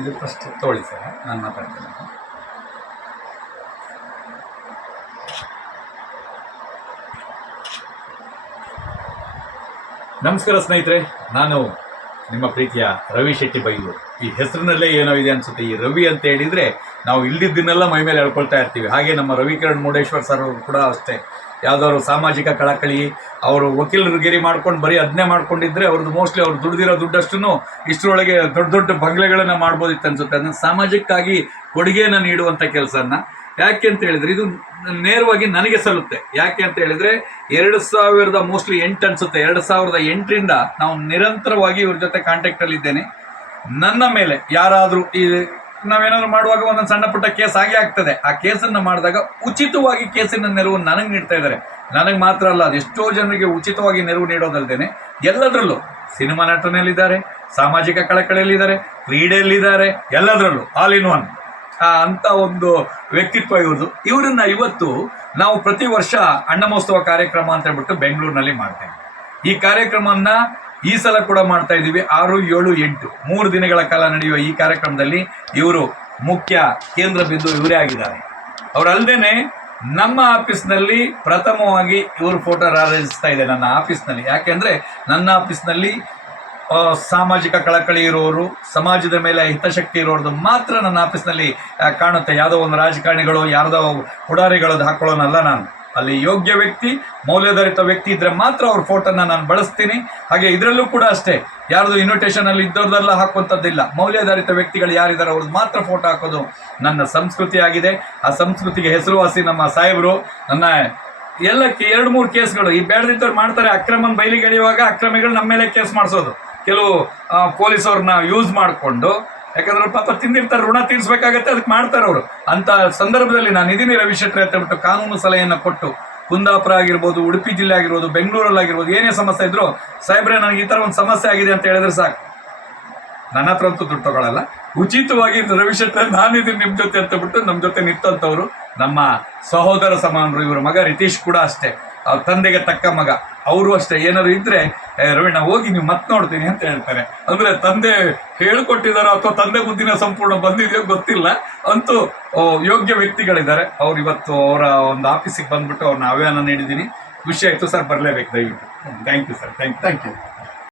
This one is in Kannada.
ಇದು ಫಸ್ಟ್ ತಗೊಳ್ಳಿ ಸರ್, ನಾನು ಮಾತಾಡ್ತೀನಿ. ನಮಸ್ಕಾರ ಸ್ನೇಹಿತರೆ, ನಾನು ನಿಮ್ಮ ಪ್ರೀತಿಯ ರವಿ ಶೆಟ್ಟಿ ಬೈದು ಈ ಹೆಸರಿನಲ್ಲೇ ಏನೋ ಇದೆ ಅನ್ಸುತ್ತೆ, ಈ ರವಿ ಅಂತ ಹೇಳಿದ್ರೆ ನಾವು ಇಲ್ದಿದ್ದನ್ನೆಲ್ಲ ಮೈ ಮೇಲೆ ಹೇಳ್ಕೊಳ್ತಾ ಇರ್ತೀವಿ. ಹಾಗೆ ನಮ್ಮ ರವಿಕಿರಣ್ ಮುರುಡೇಶ್ವರ್ ಸರ್ ಕೂಡ ಅಷ್ಟೇ. ಯಾವ್ದಾದ್ರು ಸಾಮಾಜಿಕ ಕಳಕಳಿ, ಅವರು ವಕೀಲರುಗಿರಿ ಮಾಡ್ಕೊಂಡು ಬರೀ ಅದನ್ನೇ ಮಾಡ್ಕೊಂಡಿದ್ರೆ ಅವ್ರದ್ದು ಮೋಸ್ಟ್ಲಿ ಅವ್ರು ದುಡ್ದಿರೋ ದುಡ್ಡಷ್ಟು ಇಷ್ಟರೊಳಗೆ ದೊಡ್ಡ ದೊಡ್ಡ ಬಂಗ್ಲೆಗಳನ್ನ ಮಾಡ್ಬೋದಿತ್ತು ಅನ್ಸುತ್ತೆ. ಅದನ್ನ ಸಾಮಾಜಿಕವಾಗಿ ಕೊಡುಗೆಯನ್ನು ನೀಡುವಂಥ ಕೆಲಸನ ಯಾಕೆ ಅಂತ ಹೇಳಿದ್ರೆ ಇದು ನೇರವಾಗಿ ನನಗೆ ಸಲ್ಲುತ್ತೆ. ಯಾಕೆ ಅಂತ ಹೇಳಿದ್ರೆ ಎರಡು ಸಾವಿರದ ಮೋಸ್ಟ್ಲಿ ಎಂಟು ಅನ್ಸುತ್ತೆ. ಎರಡು ಸಾವಿರದ ಎಂಟರಿಂದ ನಾವು ನಿರಂತರವಾಗಿ ಇವ್ರ ಜೊತೆ ಕಾಂಟ್ಯಾಕ್ಟ್ ಅಲ್ಲಿ ಇದ್ದೇನೆ ನನ್ನ ಮೇಲೆ ಯಾರಾದರೂ ಈ ನಾವೇನಾದ್ರು ಮಾಡುವಾಗ ಒಂದೊಂದು ಸಣ್ಣ ಪುಟ್ಟ ಕೇಸ್ ಆಗೇ ಆಗ್ತದೆ. ಆ ಕೇಸನ್ನು ಮಾಡಿದಾಗ ಉಚಿತವಾಗಿ ಕೇಸಿನ ನೆರವು ನನಗೆ ನೀಡ್ತಾ ಇದ್ದಾರೆ ನನಗೆ ಮಾತ್ರ ಅಲ್ಲ ಅದೆಷ್ಟೋ ಜನರಿಗೆ ಉಚಿತವಾಗಿ ನೆರವು ನೀಡೋದಲ್ದೇನೆ ಎಲ್ಲದರಲ್ಲೂ ಸಿನಿಮಾ ನಟನೆಯಲ್ಲಿದ್ದಾರೆ, ಸಾಮಾಜಿಕ ಕಳಕಳಿಯಲ್ಲಿದ್ದಾರೆ, ಕ್ರೀಡೆಯಲ್ಲಿದ್ದಾರೆ, ಎಲ್ಲದರಲ್ಲೂ ಆಲ್ ಇನ್ ಒನ್ ಅಂತ ಒಂದು ವ್ಯಕ್ತಿತ್ವ ಇವ್ರದ್ದು. ಇವರನ್ನ ಇವತ್ತು ನಾವು ಪ್ರತಿ ವರ್ಷ ಅಣ್ಣಮೋತ್ಸವ ಕಾರ್ಯಕ್ರಮ ಅಂತ ಹೇಳ್ಬಿಟ್ಟು ಬೆಂಗಳೂರಿನಲ್ಲಿ ಮಾಡ್ತೇವೆ. ಈ ಕಾರ್ಯಕ್ರಮವನ್ನ ಈ ಸಲ ಕೂಡ ಮಾಡ್ತಾ ಇದ್ದೀವಿ. ಆರು, ಏಳು, ಎಂಟು. ಮೂರು ದಿನಗಳ ಕಾಲ ನಡೆಯುವ ಈ ಕಾರ್ಯಕ್ರಮದಲ್ಲಿ ಇವರು ಮುಖ್ಯ ಕೇಂದ್ರ ಬಿಂದು ಇವರೇ ಆಗಿದ್ದಾರೆ. ಅವರಲ್ಲದೇನೆ ನಮ್ಮ ಆಫೀಸ್ನಲ್ಲಿ ಪ್ರಥಮವಾಗಿ ಇವರು ಫೋಟೋ ರಾರಾಜಿಸ್ತಾ ಇದೆ ನನ್ನ ಆಫೀಸ್ನಲ್ಲಿ. ಯಾಕೆಂದ್ರೆ ನನ್ನ ಆಫೀಸ್ನಲ್ಲಿ ಸಾಮಾಜಿಕ ಕಳಕಳಿ ಇರೋರು, ಸಮಾಜದ ಮೇಲೆ ಹಿತಶಕ್ತಿ ಇರೋರ್ದು ಮಾತ್ರ ನನ್ನ ಆಫೀಸ್ನಲ್ಲಿ ಕಾಣುತ್ತೆ. ಯಾವುದೋ ಒಂದು ರಾಜಕಾರಣಿಗಳು, ಯಾರ್ದೋ ಪುಡಾರಿಗಳದ್ದು ಹಾಕೊಳ್ಳೋನಲ್ಲ ನಾನು. ಅಲ್ಲಿ ಯೋಗ್ಯ ವ್ಯಕ್ತಿ, ಮೌಲ್ಯಾಧಾರಿತ ವ್ಯಕ್ತಿ ಇದ್ರೆ ಮಾತ್ರ ಅವ್ರ ಫೋಟೋನ ನಾನು ಬಳಸ್ತೀನಿ. ಹಾಗೆ ಇದರಲ್ಲೂ ಕೂಡ ಅಷ್ಟೇ. ಯಾರ್ದು ಇನ್ವಿಟೇಷನ್ ಅಲ್ಲಿ ಇದ್ದವ್ರದೆಲ್ಲ ಹಾಕುವಂಥದ್ದಿಲ್ಲ ಮೌಲ್ಯಾಧಾರಿತ ವ್ಯಕ್ತಿಗಳು ಯಾರಿದ್ದಾರೆ ಅವ್ರದ್ದು ಮಾತ್ರ ಫೋಟೋ ಹಾಕೋದು ನನ್ನ ಸಂಸ್ಕೃತಿ ಆಗಿದೆ. ಆ ಸಂಸ್ಕೃತಿಗೆ ಹೆಸರುವಾಸಿ ನಮ್ಮ ಸಾಹೇಬರು. ನನ್ನ ಎಲ್ಲ ಎರಡು ಮೂರು ಕೇಸ್ಗಳು. ಈ ಬೇಡದಿದ್ದವ್ರು ಮಾಡ್ತಾರೆ ಅಕ್ರಮನ ಬಯಲಿಗೆ ಎಳೆಯುವಾಗ ಅಕ್ರಮಿಗಳು ನಮ್ಮ ಮೇಲೆ ಕೇಸ್ ಮಾಡಿಸೋದು. ಕೆಲವು ಪೊಲೀಸ್ ಪೊಲೀಸವ್ರನ್ನ ಯೂಸ್ ಮಾಡಿಕೊಂಡು ಯಾಕಂದ್ರೆ ಪಾಪ ತಿಂದಿರ್ತಾರೆ, ಋಣ ತೀರಿಸ್ಬೇಕಾಗತ್ತೆ, ಅದಕ್ಕೆ ಮಾಡ್ತಾರೆ ಅವರು. ಅಂತ ಸಂದರ್ಭದಲ್ಲಿ ನಾನು ಇದೀನಿ ರವಿಶೆಟ್ಟಿ ಅಂತ ಹೇಳ್ಬಿಟ್ಟು ಕಾನೂನು ಸಲಹೆಯನ್ನು ಕೊಟ್ಟು, ಕುಂದಾಪುರ ಆಗಿರ್ಬೋದು, ಉಡುಪಿ ಜಿಲ್ಲೆ ಆಗಿರ್ಬೋದು, ಬೆಂಗಳೂರಲ್ಲಿ ಆಗಿರ್ಬೋದು, ಏನೇ ಸಮಸ್ಯೆ ಇದ್ರು, ಸಾಹೇಬ್ರೆ, ನನಗೆ ಈ ಥರ ಒಂದು ಸಮಸ್ಯೆ ಆಗಿದೆ ಅಂತ ಹೇಳಿದ್ರೆ ಸಾಕು. ನನ್ನ ಹತ್ರ ಅಂತೂ ದುಡ್ಡು ತಗೊಳ್ಳಲ್ಲ ಉಚಿತವಾಗಿ ರವಿಶೆಟ್ಟರ್ ನಾನಿದ್ದೀನಿ ನಿಮ್ಮ ಜೊತೆ ಅಂತ ಬಿಟ್ಟು ನಮ್ಮ ಜೊತೆ ನಿಂತಂಥವ್ರು ನಮ್ಮ ಸಹೋದರ ಸಮಾನರು, ಇವರ ಮಗ ರಿತೀಶ್ ಕೂಡ ಅಷ್ಟೇ. ಅವ್ರ ತಂದೆಗೆ ತಕ್ಕ ಮಗ. ಅವರು ಅಷ್ಟೇ. ಏನಾದ್ರು ರವಿಣ್ಣ ರವೀಣ ಹೋಗಿ ನೀವು ಮತ್ತೆ ನೋಡ್ತೀನಿ ಅಂತ ಹೇಳ್ತಾರೆ. ಅಂದ್ರೆ ತಂದೆ ಹೇಳ್ಕೊಟ್ಟಿದಾರೋ ಅಥವಾ ತಂದೆ ಬುದ್ಧಿನ ಸಂಪೂರ್ಣ ಬಂದಿದೆಯೋ ಗೊತ್ತಿಲ್ಲ. ಅಂತೂ ಯೋಗ್ಯ ವ್ಯಕ್ತಿಗಳಿದ್ದಾರೆ. ಅವ್ರು ಇವತ್ತು ಅವರ ಒಂದು ಆಫೀಸಿಗೆ ಬಂದ್ಬಿಟ್ಟು ಅವ್ರನ್ನ ಆಹ್ವಾನ ನೀಡಿದ್ದೀನಿ. ಖುಷಿ ಆಯ್ತು ಸರ್. ಬರಲೇಬೇಕು ದಯವಿಟ್ಟು. Thank you sir thank you thank you